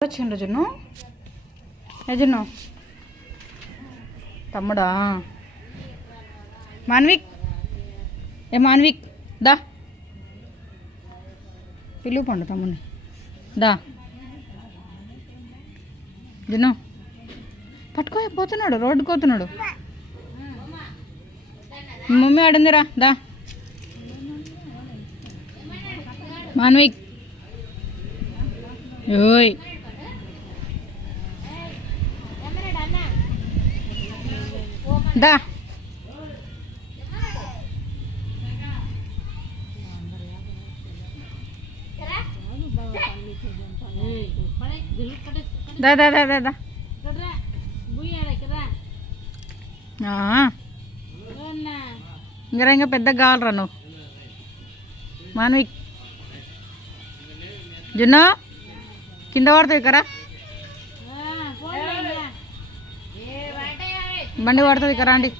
వచ్చిండ్రు జున్ను జున్ను తమ్ముడా మాన్విక్ మాన్విక్ దా పిలువు పండు తమ్ముడిని దా జున్ను పట్టుకో పోతున్నాడు రోడ్డుకు పోతున్నాడు మమ్మీ ఆడిందిరా దా మాన్విక్ ఓయ్ దా దా దా దా దా దా ఇంకా పెద్దగా కావాలరా నువ్వు మాన్విక్ జున్ను కింద పడుతుంది కరా బండి పడుతుంది కరా అండి